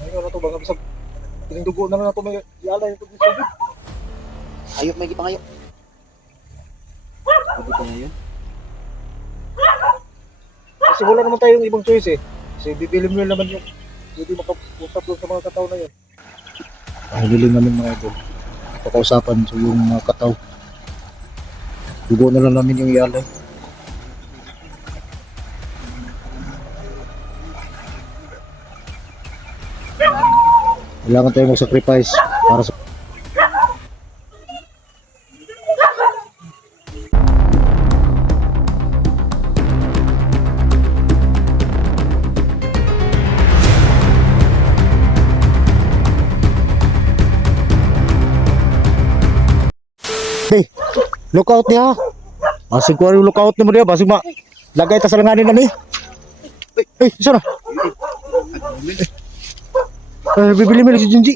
Ngayon na to, baka bisag. Piling dugo na lang na to, may yalay ito. Ayok, may pa kayo. Sabi ko ngayon. Kasi wala naman tayong ibang choice eh. Kasi bibili mo naman yung hindi makausap doon sa mga kataw na yun. Bibili namin mga idol. Pakausapan so yung mga kataw. Dugo na lang namin yung yalay. Kailangan tayo mag-sacrifice para sa Hey, lookout niya. Basig ko yung lookout ni mo dia, basig ma lagay ta sa langanin na ni. Hey, isa na. Bibili mo si Junji.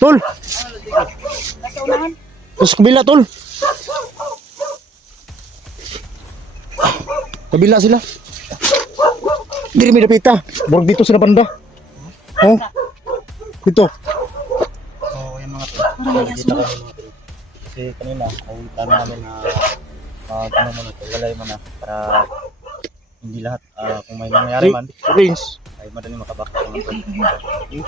Tol. Terus kabila, tol. Kabila sila. Diri may dapita. Borg dito sila banda. Oh. Dito. Oo, yung mga to. Dito kami mga to. Kasi kanina, ay tanong namin na ano mo na to, walay mo na para hindi lahat, kung may nangyari man, Range. ay madali makabak sa mga to.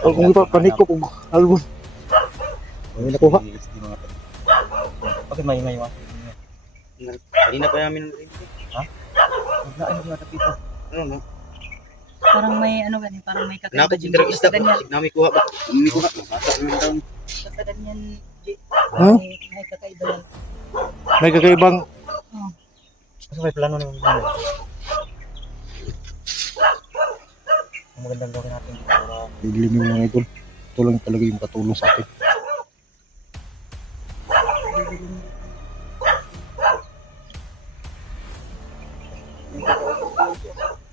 O kung ito, panik ko kung album. May nakuha. Di mga to. Bakit may mo? Kanina pa namin ha? Wala ano yung dito. Ano no? Parang may ano ganyan, parang may kakaiba Nakapag dyan. interview Basta ganyan. Nami kuha ba? Nami kuha. Basta naman daw. Basta ganyan. Ha? May kakaiba yan. May kakaibang Oh. Kasi may plano naman yun. Ang magandang gawin natin para bibili mo mga idol. Ito lang talaga yung katulong sa akin.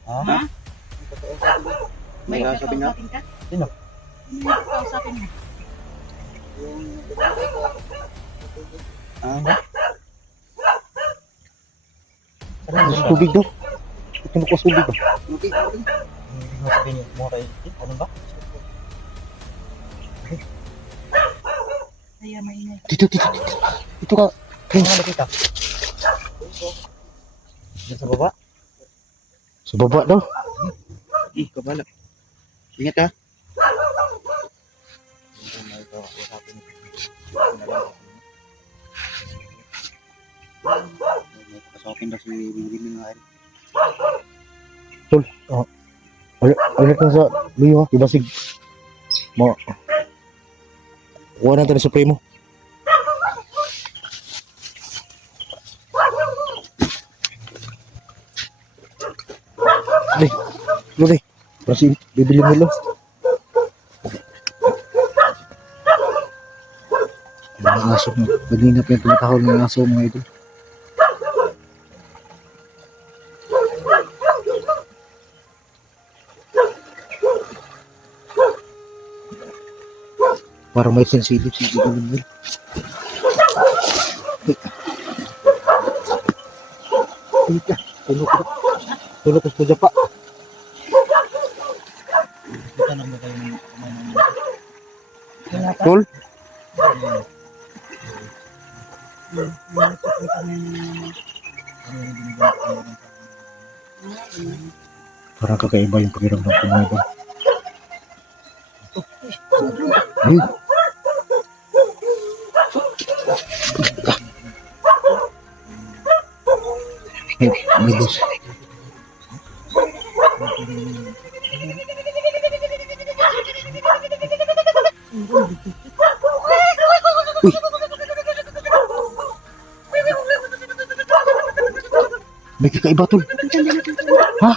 ha? May Sabi nga. kakausapin ka? Sino? May kakausapin mo. Ah, Gusto tubig daw. Ito mo ko tubig ba? okay. Hindi mo sabihin yung mga kayo. Ano ba? Kaya maingay. Dito. Dito ka. Ano nga nakita? Diyan sa baba? Sa baba daw. Kabala. Ingat ka. Kasokin daw si Bibili nga rin. Tol. Oh. Alit na sa luyo ha. Ibasig. Mo. Kuha natin sa primo. Ay. Luli. Kasi bibili mo lang. Mga aso mo. Kanina pa yung tumatahol ng aso mga ito. Parang may sensitive si Bibili mo. Ika. Tulog ko sa pa. Kita na mo kayo ng Tol. Parang kakaiba yung pakiramdam ko mga ito. Ay. Amigos. Uy. May kakaiba tol. Ha?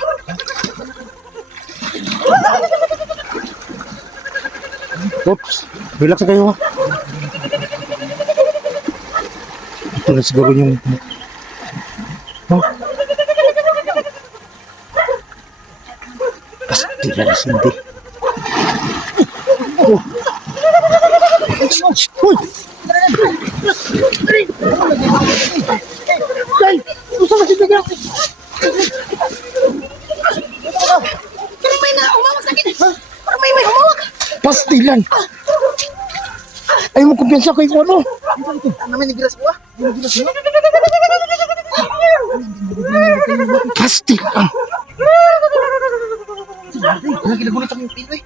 Oops. Relax na kayo ha. Ito na siguro yung ha? Pasti na sindi. Oh. Uy! Day! Gusto ka si Bigyan! Parang may na umawak sa akin. Parang may umawak. Pastilan. Ay mo kumpiyansa kay ko ano? Ano naman yung gilas mo ah? Pastilan. Lagi nagulat ako yung pilo eh.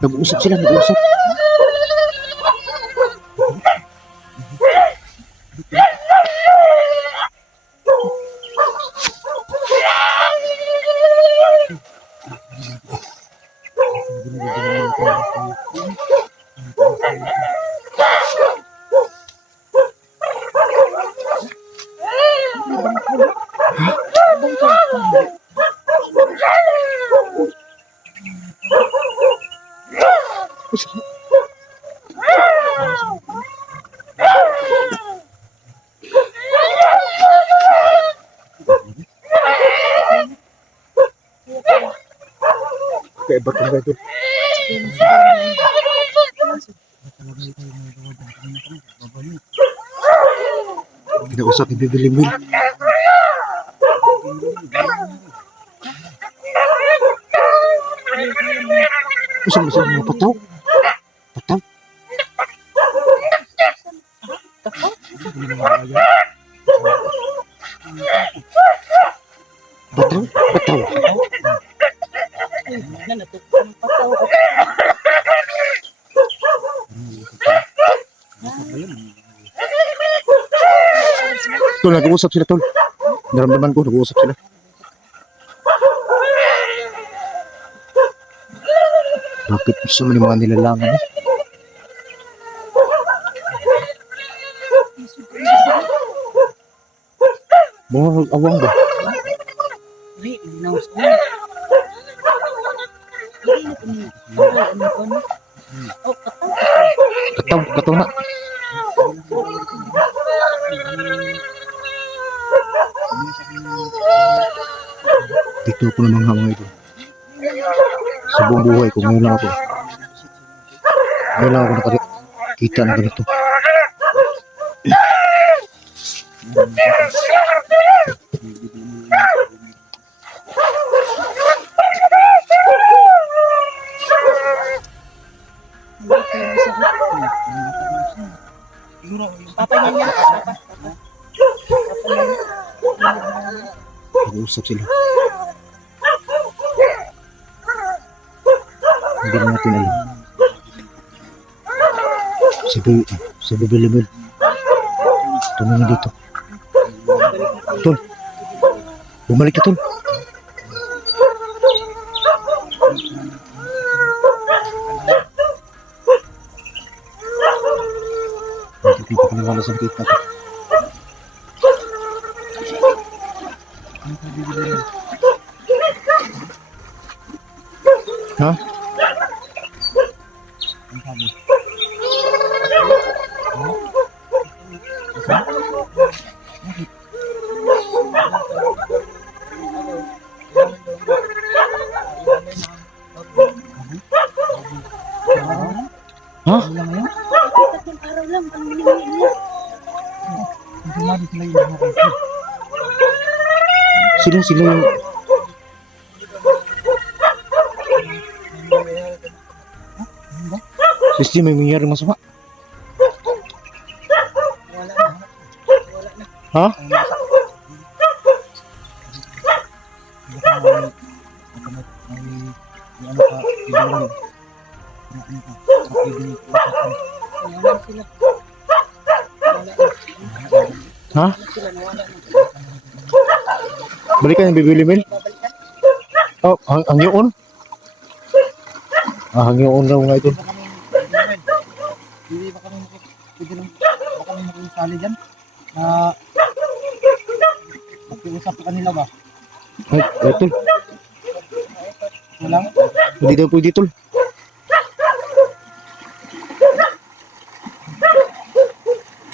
Nag-uusap sila, nag-uusap. Kaya ba't ang ito? Kinausap ni Bibi Limil. Usap mga pataw. Pataw. Pataw. Pataw. Tol, nag-uusap sila, Tol. Naramdaman ko, nag-uusap sila. Bakit gusto mo ng mga nilalangan eh? Mga awang ba? Ay, naus ko. Hindi na kami. Oh, Kataw, kataw na. Dito ako ng mga ito. Sa buong buhay ko, ngayon lang ako. Ngayon lang ako nakakita na ganito. Papa niya niya. Papa. Nag-uusap sila. Hindi na natin alam. Si Bibi Limil. Tumingin dito. Tol. Bumalik ka, Tol. Hindi pa kaniwala sa nakita ko. Ha? Ha? Tatlong araw lang. Ang minimum niya. Sila yung... Sisti, may mangyari masama. Wala na. Ha? Wala sila. Ha? Sila nawala na. Balikan yung Bibi Limil? Babalikan. Oh, ang yun? Ang yun daw nga ito. Hindi ba kami makikisali dyan? Na makiusap sa kanila ba? Ay, Tol. Walang? Hindi daw pwede, Tol.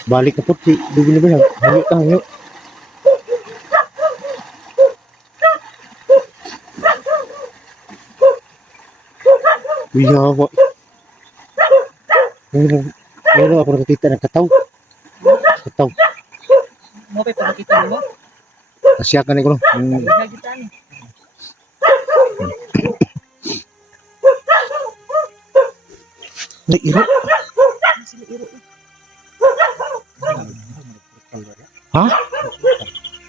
Balik na po si Bibi Limil. Hangyo ka, hangyo. Yawa. Ano ako nakakita ng kataw. Kataw. Mo pa pagkita mo. Nasyakan ko no. Nagita ni. Nairo. Sila iro. Ha?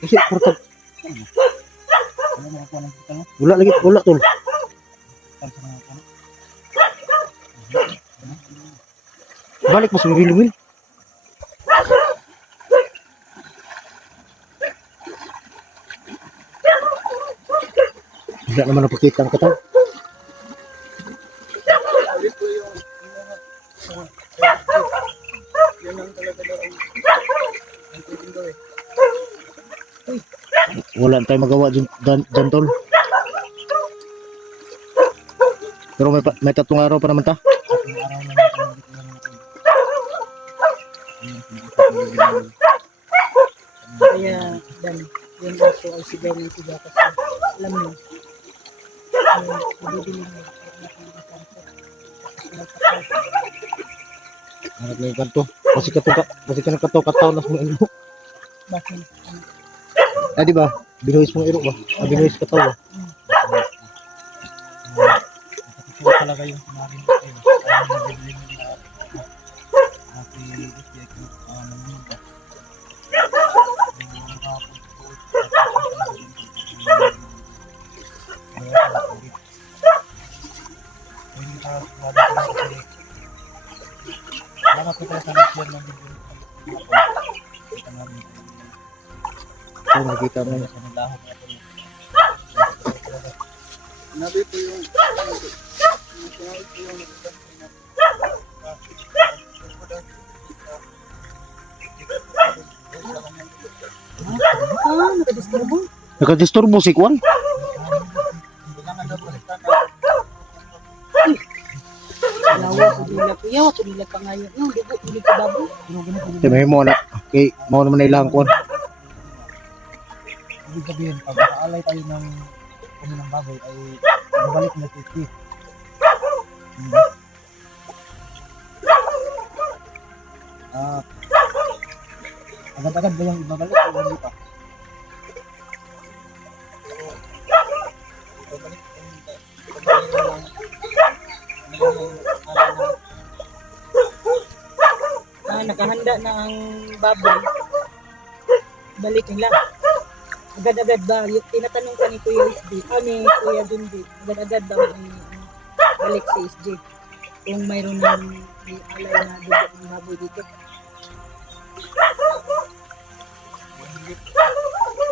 Kasi portal. Ano mo ako ng portal? Wala lagi, wala tol. Balik mo sa Wilwil. Wala naman napakita ang kataw. Yan ang talaga daw ang pwedeng gawin. Wala tayong magawa dyan tol. Pero may tatlong araw pa naman ta. Tatlong araw na lang kami dito lang natin. Kaya dan yung aso ay sigaw ng sigaw kasi alam mo. Bibili mo. Hanap na yung kanto. Kasi ka ng kataw na kung ilo. Bakit? Ah, di ba? Binuhis mong ilo ba? Ah, binuhis kataw ba? Ito talaga yung sinabi ko sa'yo. Parang nabibili mo na kasi gusto ko naman ba. Salamat po tayo sa nag-share ng video. Kita namin. So, nakita mo na. Sa naglahat natin. Nabi po yung Nakadisturbo. Nakadisturbo si Kwan. Yawa ko nila pangayon. Yung dugo, hindi ko babo. Kaya may mo na. Okay, mo naman na ilang Kwan. Ibig sabihin, pag nakaalay tayo ng ng baboy ay babalik na si Steve. Agad-agad ba yung ibabalik o hindi pa? Nakahanda na ang baboy. Balik nila. Agad-agad ba? Yung tinatanong ko ni Kuya SJ, ni Kuya Dundi, agad-agad ba balik si SJ? Kung mayroon ng alay na dugo ng baboy dito.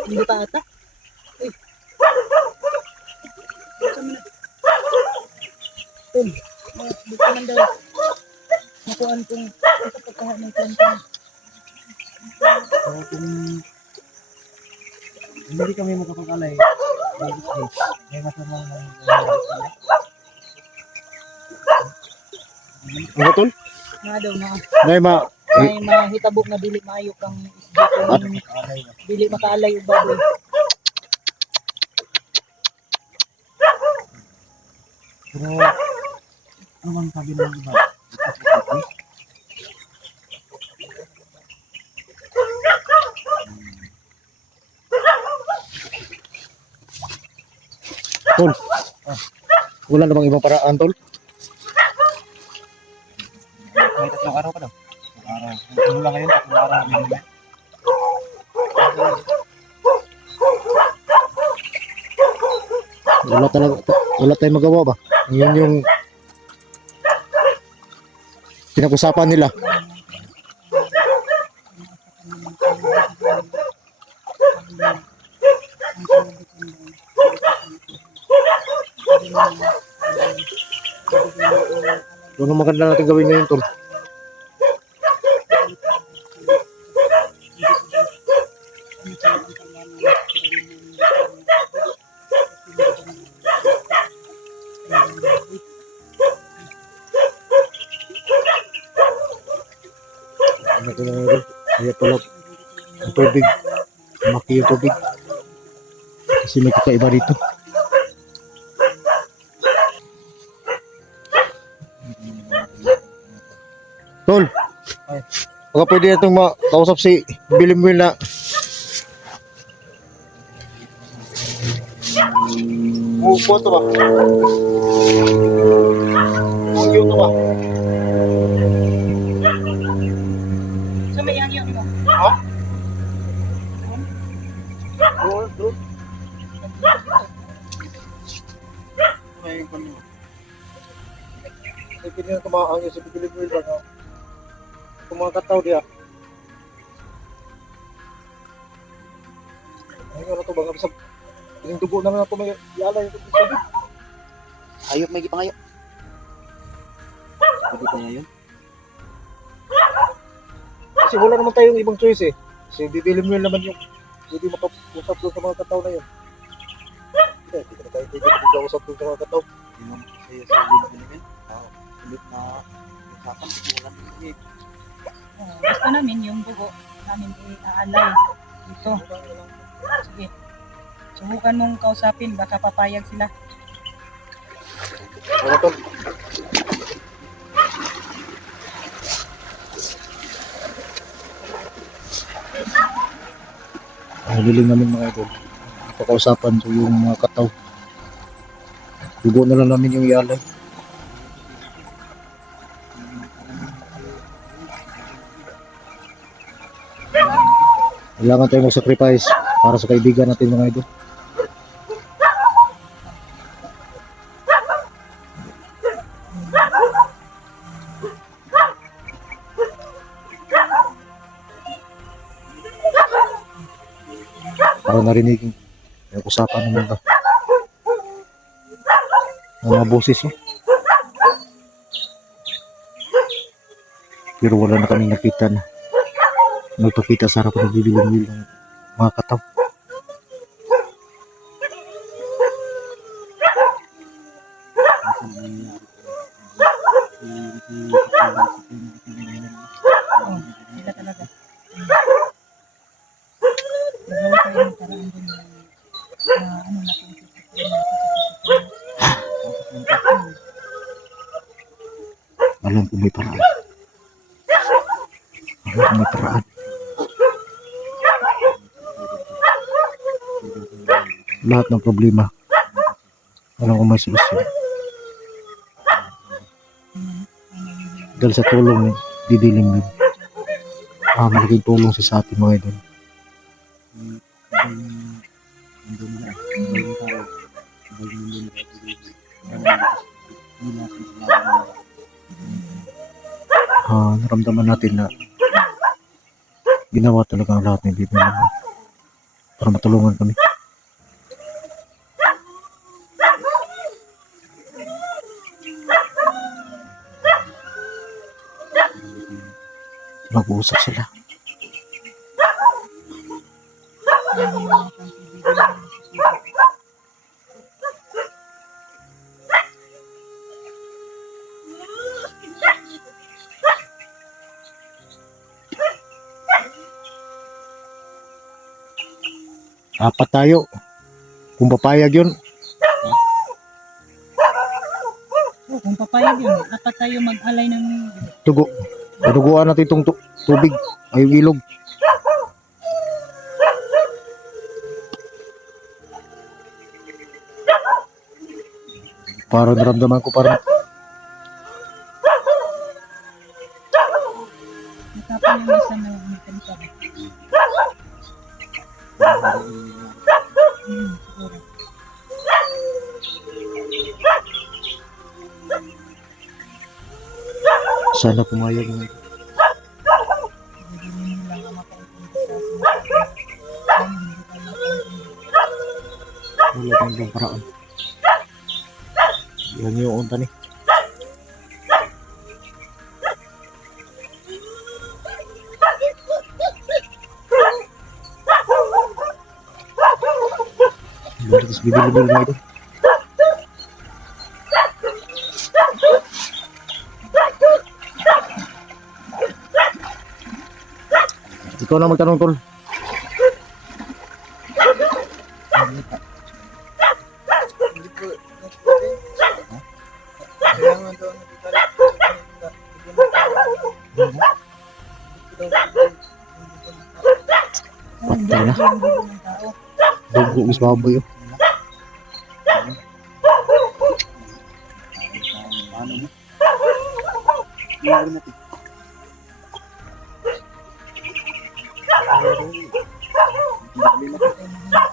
Hindi pa ata? Uy. Dito mo na. Dito man daw. Nakuhaan kong pagkakahan ng planta. So kung hindi kami makapag-alay, may masamang Ano tol? Nga daw na. May May mahitabog na dili maayo kang SJ kung alay na. dili makaalay yung baboy. Pero ano bang sabi ng iba? Tol. Wala na bang ibang paraan tol? May tatlong araw pa daw. Tatlong araw. Ano lang ngayon? Tatlong araw. Wala tayong magawa ba? Yun yung pinag-usapan nila. Ano maganda natin gawin ngayon tol? Ano ko yung ngayon? Kaya pala ang tubig. Maki yung tubig. Kasi may kakaiba dito. Baka pwede na itong makausap si Bilimwil na buwan to ba? Buwan to ba? So may hangyo mo. Ha? Buwan to? Ay, kanya. Ay, pwede na tumahangyo si Bilimwil ba na kung mga kataw diya. Ay, ano to ba? Nga yung dugo naman ako may yala yung sabi. Hayop may gipangayo. Pwede pa niya yun? Kasi wala naman tayong ibang choice eh. Kasi didilim naman yung hindi makausap doon sa mga kataw na yun. Hindi na tayo pwede makausap doon sa mga kataw. Yung mga sa'yo sa Bilimwil. Ulit na usapan. Wala na yun. Gusto namin yung dugo namin iaalay dito. Sige. Subukan mong kausapin, baka papayag sila. Ano to? Ang hiling namin mga idol. Pagkausapan so yung mga kataw. Dugo na lang namin yung ialay. Kailangan tayong mag-sacrifice para sa kaibigan natin mga idol. Para narinig yung usapan ng mga boses niya. Pero wala na kami nakita na nagpakita sa harapan ng bibilang ng mga kataw. Sila talaga. Nagawa tayo ng paraan din na ano na kung Alam ko may paraan. Alam ko may paraan. Lahat ng problema, alam ko may solusyon. Dahil sa tulong ni Didilim din. Malaking tulong siya sa ating mga idol. Naramdaman natin na ginawa talaga ang lahat ng Didilim para matulungan kami. Mag-uusap sila. Apat tayo. Kung papayag yun, kung papayag yun, dapat tayo mag-alay ng dugo. Paduguan natin itong tubig ay yung ilog. Para naramdaman ko parang matapang yung isa na magkanita. Siguro. sana pumayag mo. Wala tayong ibang paraan. Yan yung unta ni. Terus bibili-bili mo ito. Ikaw na magtanong, tol. Kailangan daw Hindi Tama. yung dugo ng tao. Dugo is baboy oh. Ano mo? Ano natin? Hindi na